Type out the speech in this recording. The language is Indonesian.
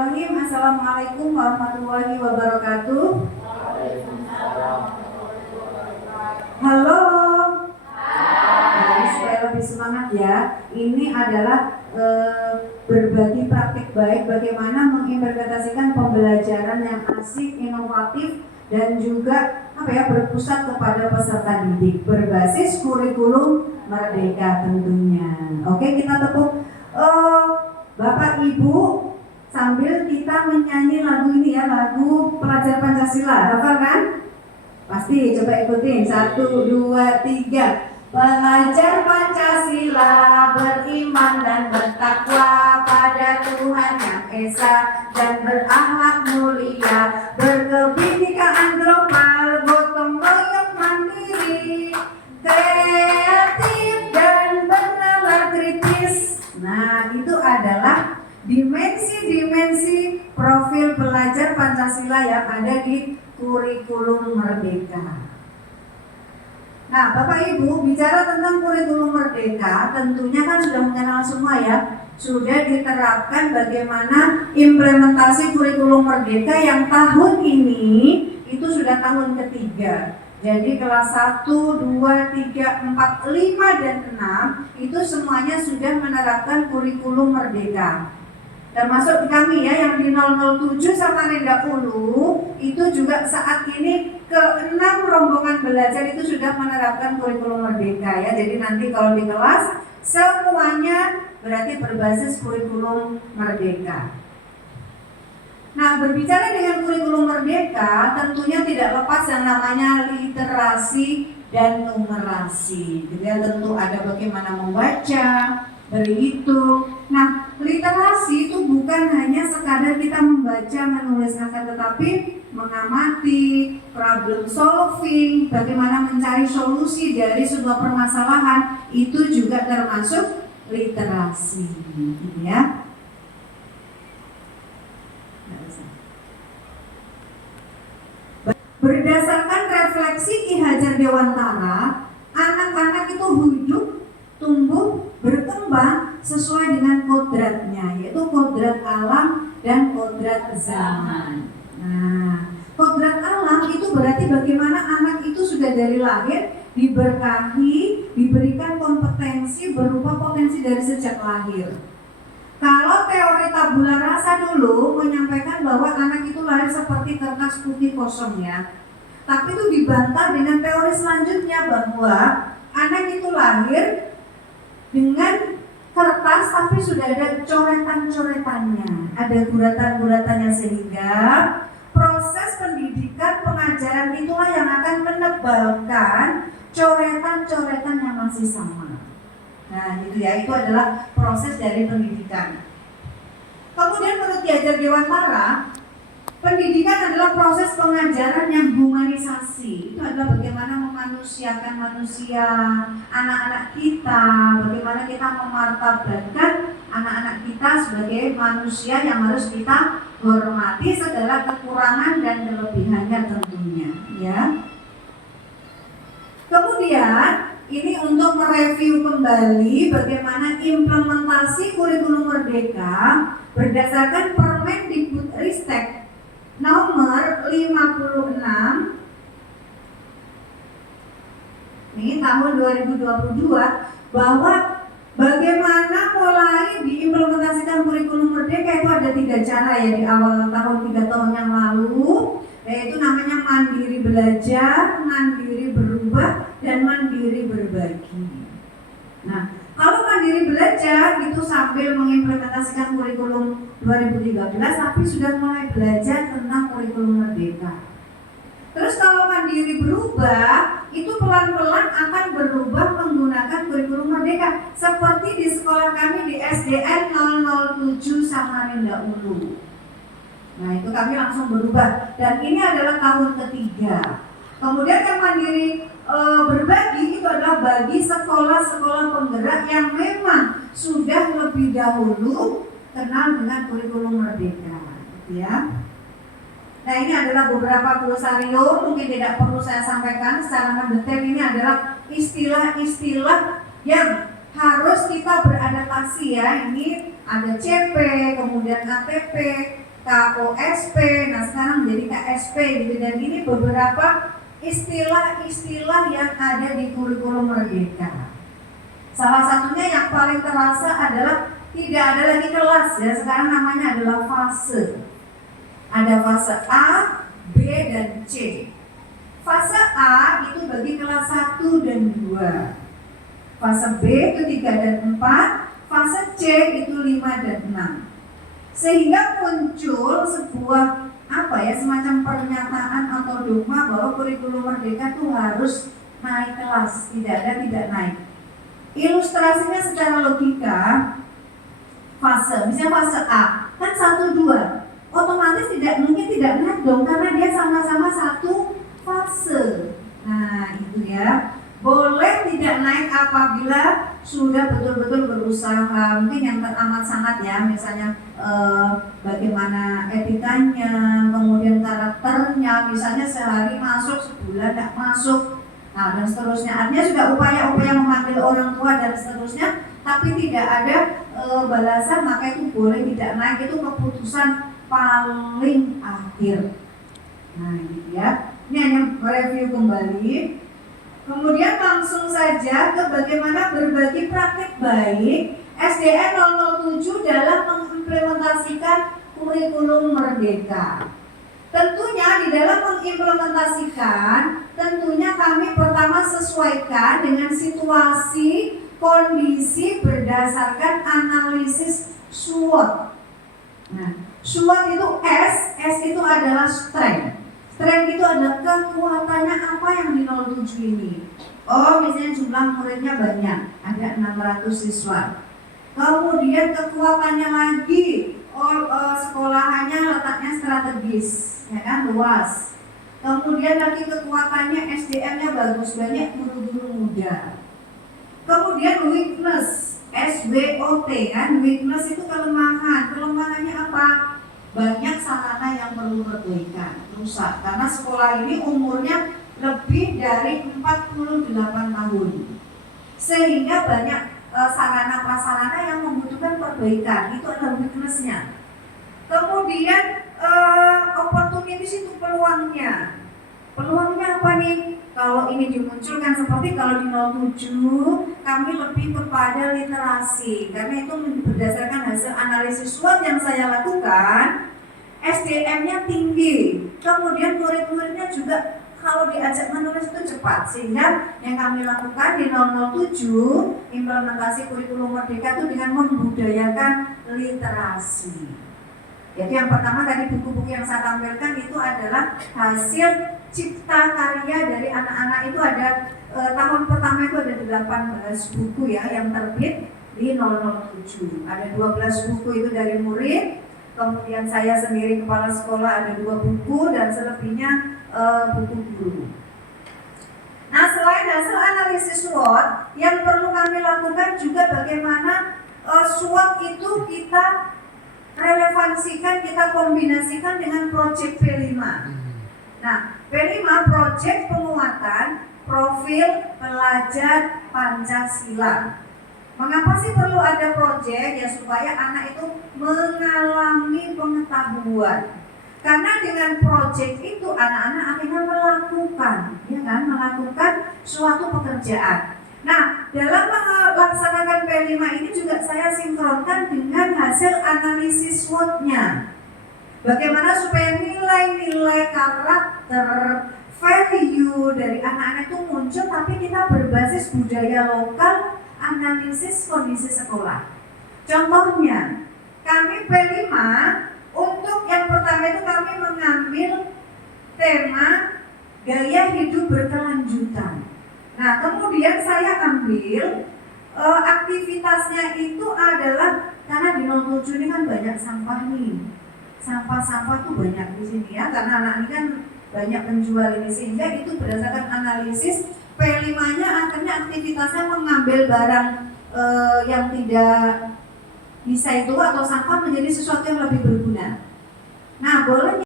Assalamualaikum warahmatullahi wabarakatuh. Halo. Nah, supaya lebih semangat ya. Ini adalah berbagi praktik baik bagaimana menginterpretasikan pembelajaran yang asik, inovatif dan juga berpusat kepada peserta didik berbasis kurikulum merdeka tentunya. Oke, kita tepuk Bapak Ibu sambil kita menyanyi lagu ini ya, lagu Pelajar Pancasila. Hafal kan? Pasti, coba ikutin. 1, 2, 3. Pelajar Pancasila beriman dan bertakwa pada Tuhan Yang Esa dan berakhlak mulia, berkebinekaan global, gotong royong mandiri, kreatif dan bernalar kritis. Nah, itu adalah dimensi-dimensi profil pelajar Pancasila yang ada di kurikulum merdeka. Nah, Bapak Ibu, bicara tentang kurikulum merdeka, tentunya kan sudah mengenal semua ya. Sudah diterapkan bagaimana implementasi kurikulum merdeka yang tahun ini itu sudah tahun ketiga. Jadi kelas 1, 2, 3, 4, 5, dan 6 itu semuanya sudah menerapkan kurikulum merdeka. Termasuk kami ya yang di 007 sama Renda Ulu itu juga saat ini ke-6 rombongan belajar itu sudah menerapkan kurikulum merdeka ya. Jadi nanti kalau di kelas semuanya berarti berbasis kurikulum merdeka. Nah, berbicara dengan kurikulum merdeka tentunya tidak lepas yang namanya literasi dan numerasi. Jadi tentu ada bagaimana membaca, berhitung. Nah, literasi itu bukan hanya sekadar kita membaca, menulis, tetapi mengamati, problem solving, bagaimana mencari solusi dari sebuah permasalahan, itu juga termasuk literasi, gitu ya. Berdasarkan refleksi Ki Hajar Dewantara, anak-anak itu hidup, tumbuh, berkembang sesuai dengan kodratnya, yaitu kodrat alam dan kodrat zaman. Nah, kodrat alam itu berarti bagaimana anak itu sudah dari lahir diberkahi, diberikan kompetensi berupa potensi dari sejak lahir. Kalau teori tabula rasa dulu menyampaikan bahwa anak itu lahir seperti kertas putih kosong ya. Tapi itu dibantah dengan teori selanjutnya bahwa anak itu lahir dengan kertas tapi sudah ada coretan-coretannya, ada guratan-guratannya, sehingga proses pendidikan pengajaran itulah yang akan menebalkan coretan-coretan yang masih sama. Nah, gitu ya, itu adalah proses dari pendidikan. Kemudian menurut Ki Hajar Dewantara, pendidikan adalah proses pengajaran yang humanisasi. Itu adalah bagaimana memanusiakan manusia, anak-anak kita, bagaimana kita memartabatkan anak-anak kita sebagai manusia yang harus kita hormati segala kekurangan dan kelebihannya tentunya, ya. Kemudian ini untuk mereview kembali bagaimana implementasi kurikulum merdeka berdasarkan Permendikbudristek nomor 56 ini tahun 2022, bahwa bagaimana mulai diimplementasikan kurikulum merdeka itu ada 3 cara ya di awal tahun 3 tahun yang lalu, yaitu namanya mandiri belajar, mandiri berubah, dan mandiri berbagi. Nah, kalau mandiri belajar itu sambil mengimplementasikan kurikulum 2013 tapi sudah mulai belajar tentang kurikulum merdeka. Terus kalau mandiri berubah itu pelan-pelan akan berubah menggunakan kurikulum merdeka, seperti di sekolah kami di SDN 007 Samarinda Ulu. Nah, itu kami langsung berubah dan ini adalah tahun ketiga. Kemudian yang mandiri berbagi itu adalah bagi sekolah-sekolah penggerak yang memang sudah lebih dahulu kenal dengan kurikulum merdeka, ya. Nah, ini adalah beberapa glosario, mungkin tidak perlu saya sampaikan secara mendetail. Ini adalah istilah-istilah yang harus kita beradaptasi ya. Ini ada CP, kemudian ATP, KOSP, nah sekarang menjadi KSP gitu. Dan ini beberapa istilah-istilah yang ada di kurikulum Merdeka. Salah satunya yang paling terasa adalah tidak ada lagi kelas ya, sekarang namanya adalah fase. Ada fase A, B, dan C. Fase A itu bagi kelas 1 dan 2. Fase B itu 3 dan 4. Fase C itu 5 dan 6. Sehingga muncul sebuah semacam pernyataan atau dogma bahwa kurikulum Merdeka itu harus naik kelas, tidak naik. Ilustrasinya secara logika, misalnya fase A kan 1, 2, otomatis mungkin tidak naik dong, karena dia sama-sama satu fase. Nah itu ya, boleh tidak naik apabila sudah betul-betul berusaha. Mungkin yang teramat sangat ya, misalnya bagaimana etikanya, kemudian karakternya, misalnya sehari masuk, sebulan tidak masuk, nah dan seterusnya. Artinya sudah upaya-upaya memanggil orang tua dan seterusnya, tapi tidak ada balasan, maka itu boleh tidak naik. Itu keputusan paling akhir. Nah gitu ya, ini hanya mereview kembali. Kemudian langsung saja ke bagaimana berbagi praktik baik SDN 007 dalam mengimplementasikan kurikulum Merdeka. Tentunya di dalam mengimplementasikan, tentunya kami pertama sesuaikan dengan situasi, kondisi berdasarkan analisis SWOT. Nah, SWOT itu S itu adalah strength. Strength itu adalah kekuatannya apa yang di 07 ini. Oh, misalnya jumlah muridnya banyak, ada 600 siswa. Kemudian kekuatannya lagi, sekolahannya letaknya strategis, ya kan, luas. Kemudian lagi kekuatannya SDM-nya bagus, banyak guru-guru muda. Kemudian weakness, SWOT kan, weakness itu kelemahan. Kelemahannya apa? Banyak sarana yang perlu perbaikan, rusak. Karena sekolah ini umurnya lebih dari 48 tahun, sehingga banyak sarana prasarana yang membutuhkan perbaikan. Itu adalah weakness-nya. Kemudian opportunities itu peluangnya. Peluangnya apa nih? Kalau ini dimunculkan seperti kalau di 07 kami lebih kepada literasi, karena itu berdasarkan hasil analisis SWOT yang saya lakukan. SDM-nya tinggi, kemudian murid-muridnya juga kalau diajak menulis itu cepat, sehingga yang kami lakukan di 007 implementasi kurikulum Merdeka itu dengan membudayakan literasi. Jadi yang pertama tadi buku-buku yang saya tampilkan itu adalah hasil cipta karya dari anak-anak. Itu ada tahun pertama itu ada 18 buku ya yang terbit di 007. Ada 12 buku itu dari murid, kemudian saya sendiri kepala sekolah ada 2 buku, dan selebihnya buku guru. Nah, selain hasil analisis SWOT, yang perlu kami lakukan juga bagaimana SWOT itu kita relevansikan, kita kombinasikan dengan proyek P5. Nah, P5 proyek penguatan profil pelajar Pancasila. Mengapa sih perlu ada proyek? Ya supaya anak itu mengalami pengetahuan. Karena dengan proyek itu anak-anak akhirnya melakukan suatu pekerjaan. Nah, dalam melaksanakan P5 ini juga saya sinkronkan dengan hasil analisis SWOT-nya. Bagaimana supaya nilai-nilai karakter, value dari anak-anak itu muncul, tapi kita berbasis budaya lokal, analisis kondisi sekolah. Contohnya, kami P5 untuk yang pertama itu kami mengambil tema gaya hidup berkelanjutan. Nah, kemudian saya ambil aktivitasnya itu adalah karena di 07 ini kan banyak sampah nih. Sampah-sampah tuh banyak di sini ya, karena anak ini kan banyak penjual ini, sehingga itu berdasarkan analisis P5-nya akhirnya aktivitasnya mengambil barang yang tidak bisa itu atau sampah menjadi sesuatu yang lebih berguna. Nah, boleh